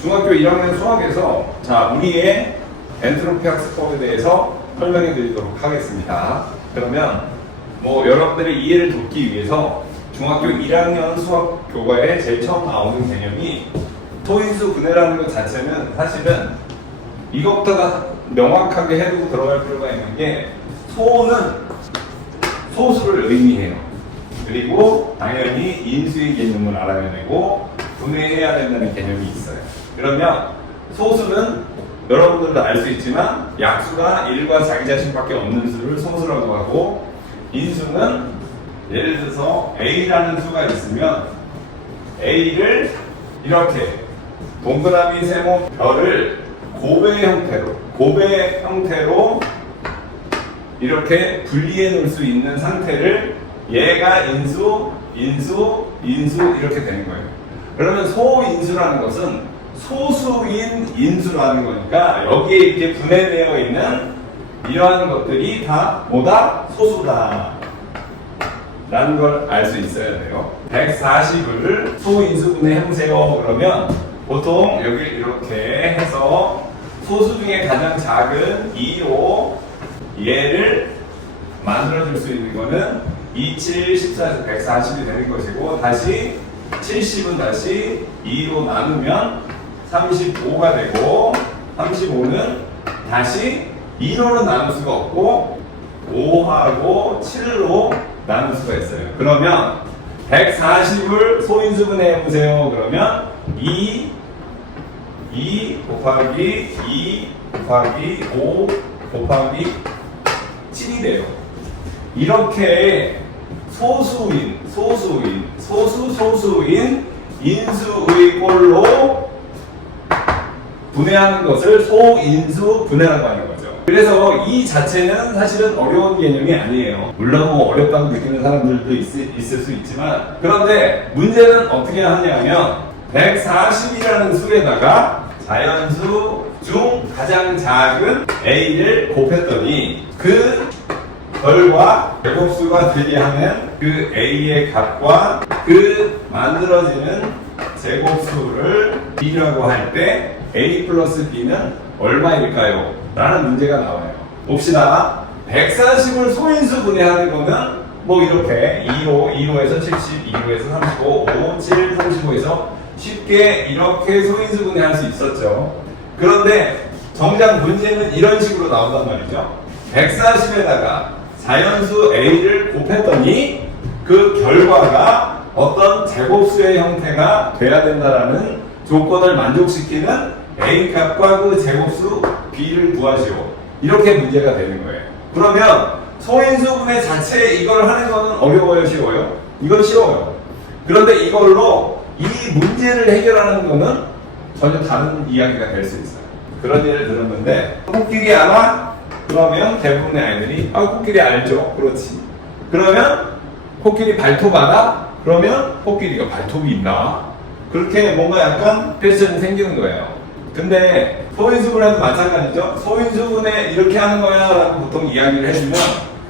중학교 1학년 수학에서 자 우리의 엔트로피 학습법에 대해서 설명해 드리도록 하겠습니다. 그러면 뭐 여러분들의 이해를 돕기 위해서 중학교 1학년 수학 교과에 제일 처음 나오는 개념이 소인수 분해라는 것 자체는 사실은 이것보다 명확하게 해두고 들어갈 필요가 있는 게 소는 소수를 의미해요. 그리고 당연히 인수의 개념을 알아야 되고 분해해야 된다는 개념이 있어요. 그러면 소수는 여러분들도 알 수 있지만 약수가 1과 자기 자신밖에 없는 수를 소수라고 하고, 인수는 예를 들어서 A라는 수가 있으면 A를 이렇게 동그라미, 세모, 별을 고배 형태로 이렇게 분리해 놓을 수 있는 상태를 얘가 인수 이렇게 되는 거예요. 그러면 소인수라는 것은 소수인 인수라는 거니까 여기에 이렇게 분해되어 있는 이러한 것들이 다 뭐다? 소수다 라는 걸 알 수 있어야 돼요. 140을 소인수분해 해보세요. 그러면 보통 여기 이렇게 해서 소수 중에 가장 작은 2로 얘를 만들어줄 수 있는 거는 2, 7, 14에서 140이 되는 것이고, 다시 70은 다시 2로 나누면 35가 되고, 35는 다시 2로는 나눌 수가 없고 5하고 7로 나눌 수가 있어요. 그러면 140을 소인수분해 해보세요. 그러면 2 곱하기 2 곱하기 5 곱하기 7이 돼요. 이렇게 소수인 인수의 꼴로 분해하는 것을 소인수 분해라고 하는 거죠. 그래서 이 자체는 사실은 어려운 개념이 아니에요. 물론 뭐 어렵다고 느끼는 사람들도 있을 수 있지만, 그런데 문제는 어떻게 하냐면 140이라는 수에다가 자연수 중 가장 작은 A를 곱했더니 그 결과 제곱수가 되게 하는 그 A의 값과 그 만들어지는 제곱수를 B라고 할 때 A 플러스 B는 얼마일까요? 라는 문제가 나와요. 봅시다. 140을 소인수 분해하는 거는 뭐 이렇게 2호에서 70, 2호에서 35, 5, 7, 35에서 쉽게 이렇게 소인수 분해할 수 있었죠. 그런데 정작 문제는 이런 식으로 나온단 말이죠. 140에다가 자연수 A를 곱했더니 그 결과가 어떤 제곱수의 형태가 돼야 된다라는 조건을 만족시키는 A 값과 그 제곱수 B를 구하시오. 이렇게 문제가 되는 거예요. 그러면 소인수분해 자체 이걸 하는 거는 어려워요, 쉬워요? 이건 쉬워요. 그런데 이걸로 이 문제를 해결하는 거는 전혀 다른 이야기가 될 수 있어요. 그런 예를 들었는데, 코끼리 알아? 그러면 대부분의 아이들이 코끼리 알죠. 그렇지. 그러면 코끼리 발톱 알아? 그러면 코끼리가 발톱이 있나? 그렇게 뭔가 약간 퀘스천이 생기는 거예요. 근데 소인수분해도 마찬가지죠. 소인수분해 이렇게 하는 거야 라고 보통 이야기를 해주면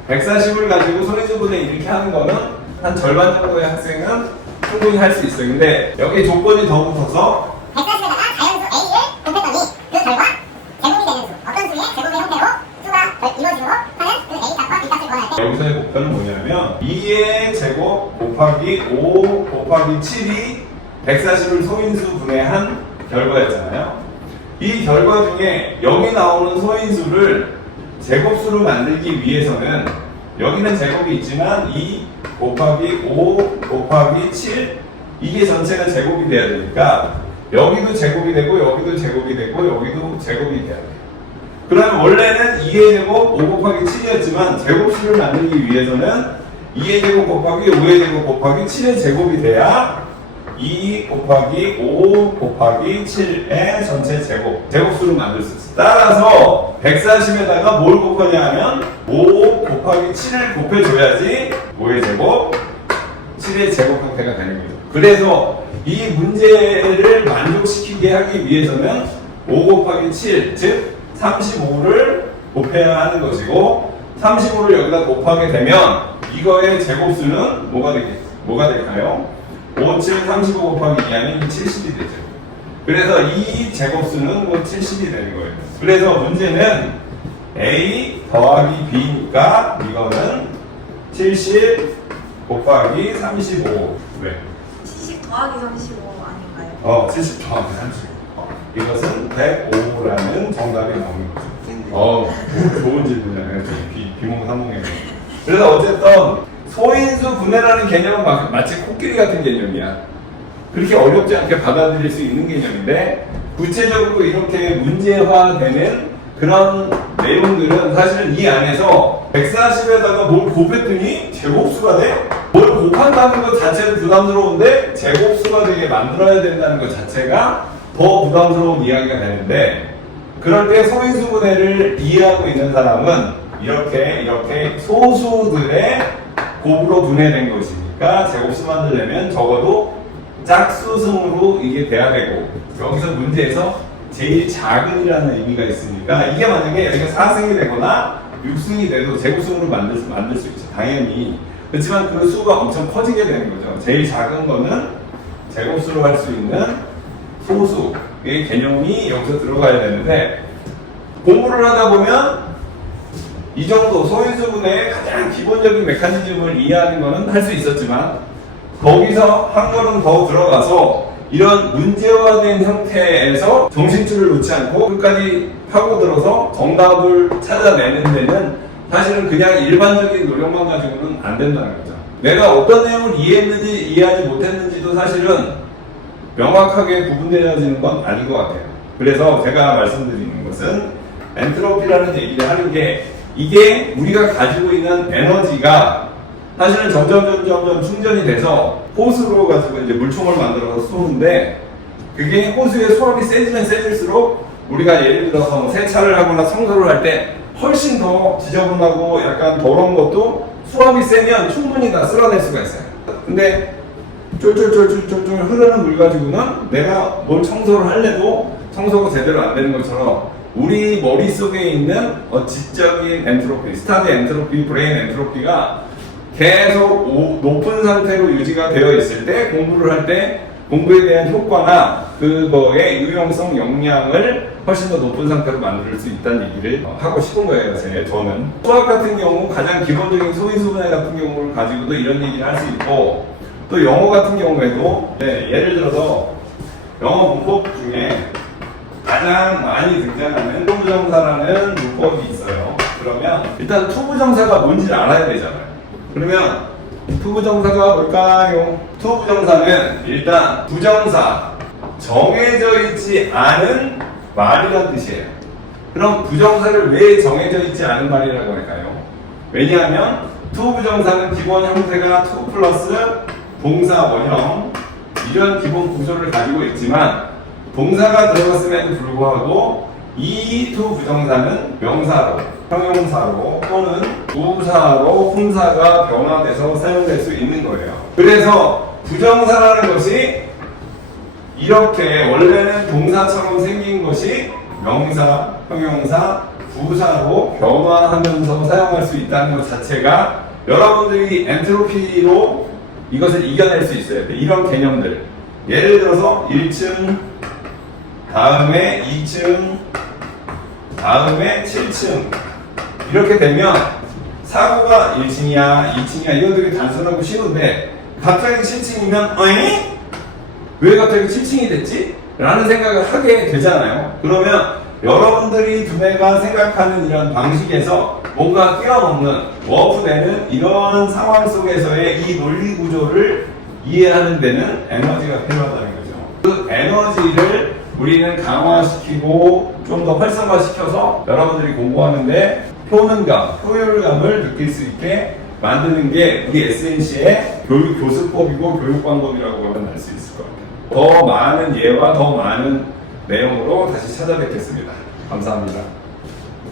140을 가지고 소인수분해 이렇게 하는 거는 한 절반 정도의 학생은 충분히 할 수 있어요. 근데 여기 조건이 더 붙어서 140에다가 자연수 A를 곱했더니 그 결과 제곱이 되는 수, 어떤 수의 제곱의 형태로 수가 이루어지도록 하는 그 A 값과 B 값을 구할 때, 여기서의 목표는 뭐냐면 2의 제곱 곱하기 5 곱하기 7이 140을 소인수 분해한 결과였잖아요. 이 결과 중에 여기 나오는 소인수를 제곱수로 만들기 위해서는 여기는 제곱이 있지만 2 곱하기 5 곱하기 7 이게 전체가 제곱이 돼야 되니까 여기도 제곱이 되고 여기도 제곱이 되고 여기도 제곱이 돼야 돼요. 그러면 원래는 2의 제곱 5 곱하기 7이었지만 제곱수를 만들기 위해서는 2의 제곱 곱하기 5의 제곱 곱하기 7의 제곱이 돼야 2 곱하기 5 곱하기 7의 전체 제곱수를 만들 수 있어요. 따라서 140에다가 뭘 곱하냐 하면 5 곱하기 7을 곱해줘야지 5의 제곱, 7의 제곱 형태가 되는 거죠. 그래서 이 문제를 만족시키게 하기 위해서는 5 곱하기 7, 즉 35를 곱해야 하는 것이고, 35를 여기다 곱하게 되면 이거의 제곱수는 뭐가 될까요? 5, 7, 35 곱하기 2하면 70이 되죠. 그래서 이 제곱수는 뭐 70이 되는 거예요. 그래서 문제는 A 더하기 B니까 이거는 70 곱하기 35. 왜? 70 더하기 35 아닌가요? 70 더하기 35. 이것은 105라는 정답이 나오는 거죠. 좋은 질문이잖아요. 비몽사몽해요. 그래서 어쨌든 소인수 분해라는 개념은 마치 코끼리 같은 개념이야. 그렇게 어렵지 않게 받아들일 수 있는 개념인데 구체적으로 이렇게 문제화되는 그런 내용들은 사실은 이 안에서 140에다가 뭘 곱했더니 제곱수가 돼? 뭘 곱한다는 것 자체는 부담스러운데 제곱수가 되게 만들어야 된다는 것 자체가 더 부담스러운 이야기가 되는데 그럴 때 소인수분해를 이해하고 있는 사람은 이렇게 소수들의 곱으로 분해된 것이니까 제곱수 만들려면 적어도 짝수승으로 이게 돼야 되고 여기서 문제에서 제일 작은이라는 의미가 있으니까 이게 만약에 여기가 4승이 되거나 6승이 돼도 제곱수로 만들 수 있죠. 당연히. 그렇지만 그 수가 엄청 커지게 되는 거죠. 제일 작은 거는 제곱수로 할 수 있는 소수의 개념이 여기서 들어가야 되는데 공부를 하다 보면 이 정도 소인수분해의 가장 기본적인 메커니즘을 이해하는 거는 할 수 있었지만 거기서 한 걸음 더 들어가서 이런 문제화된 형태에서 정신줄을 놓지 않고 끝까지 파고들어서 정답을 찾아내는 데는 사실은 그냥 일반적인 노력만 가지고는 안 된다는 거죠. 내가 어떤 내용을 이해했는지 이해하지 못했는지도 사실은 명확하게 구분되어지는 건 아닌 것 같아요. 그래서 제가 말씀드리는 것은 엔트로피라는 얘기를 하는 게 이게 우리가 가지고 있는 에너지가 사실은 점점 충전이 돼서 호수로 가지고 이제 물총을 만들어서 쏘는데 그게 호수의 수압이 세지면 세질수록 우리가 예를 들어서 뭐 세차를 하거나 청소를 할 때 훨씬 더 지저분하고 약간 더러운 것도 수압이 세면 충분히 다 쓸어낼 수가 있어요. 근데 쫄쫄쫄쫄쫄 흐르는 물 가지고는 내가 뭘 청소를 할래도 청소가 제대로 안 되는 것처럼 우리 머릿속에 있는 지적인 엔트로피, 스타드 엔트로피, 브레인 엔트로피가 계속 높은 상태로 유지가 되어 있을 때 공부를 할 때 공부에 대한 효과나 그거의 유용성, 역량을 훨씬 더 높은 상태로 만들 수 있다는 얘기를 하고 싶은 거예요. 저는 수학 같은 경우 가장 기본적인 소인수분해 같은 경우를 가지고도 이런 얘기를 할 수 있고 또 영어 같은 경우에도 예를 들어서 영어 문법 중에 가장 많이 등장하는 투부정사라는 문법이 있어요. 그러면 일단 투부정사가 뭔지를 알아야 되잖아요. 그러면 투부정사가 뭘까요? 투부정사는 일단 부정사, 정해져 있지 않은 말이란 뜻이에요. 그럼 부정사를 왜 정해져 있지 않은 말이라고 할까요? 왜냐하면 투부정사는 기본 형태가 투 플러스 동사 원형 이런 기본 구조를 가지고 있지만 동사가 들어갔음에도 불구하고 이 투부정사는 명사로, 형용사로 또는 부사로 품사가 변화돼서 사용될 수 있는 거예요. 그래서 부정사라는 것이 이렇게 원래는 동사처럼 생긴 것이 명사, 형용사, 부사로 변화하면서 사용할 수 있다는 것 자체가 여러분들이 엔트로피로 이것을 이겨낼 수 있어야 돼. 이런 개념들. 예를 들어서 1층, 다음에 2층, 다음에 7층. 이렇게 되면 사고가 1층이야, 2층이야 이거 되게 단순하고 쉬운데 갑자기 7층이면 어이? 왜 갑자기 7층이 됐지? 라는 생각을 하게 되잖아요. 그러면 여러분들이 두뇌가 생각하는 이런 방식에서 뭔가 뛰어넘는 워프되는 이런 상황 속에서의 이 논리 구조를 이해하는 데는 에너지가 필요하다는 거죠. 그 에너지를 우리는 강화시키고 좀 더 활성화시켜서 여러분들이 공부하는데 효능감, 효율감을 느낄 수 있게 만드는 게 우리 SNC의 교수법이고 교육 방법이라고 하면 알 수 있을 것 같아요. 더 많은 예와 더 많은 내용으로 다시 찾아뵙겠습니다. 감사합니다.